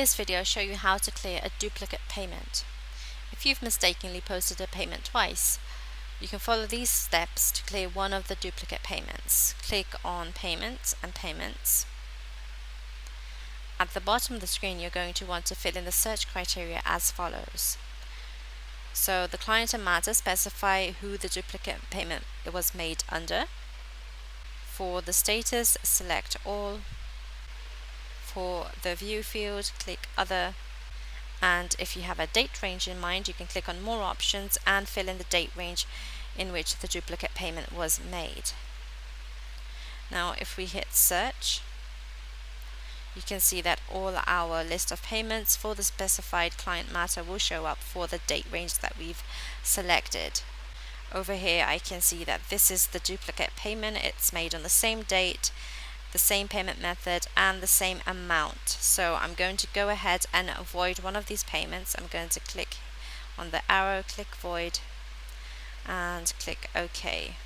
this video, I'll show you how to clear a duplicate payment. If you've mistakenly posted a payment twice, you can follow these steps to clear one of the duplicate payments. Click on Payments and Payments. At the bottom of the screen, you're going to want to fill in the search criteria as follows. So the client and matter, specify who the duplicate payment was made under. For the status, select all. For the view field, click Other. And if you have a date range in mind, you can click on More Options and fill in the date range in which the duplicate payment was made. Now if we hit Search, you can see that all our list of payments for the specified client matter will show up for the date range that we've selected. Over here I can see that this is the duplicate payment. It's made on the same date, the same payment method, and the same amount. So I'm going to go ahead and void one of these payments. I'm going to click on the arrow, click Void, and click OK.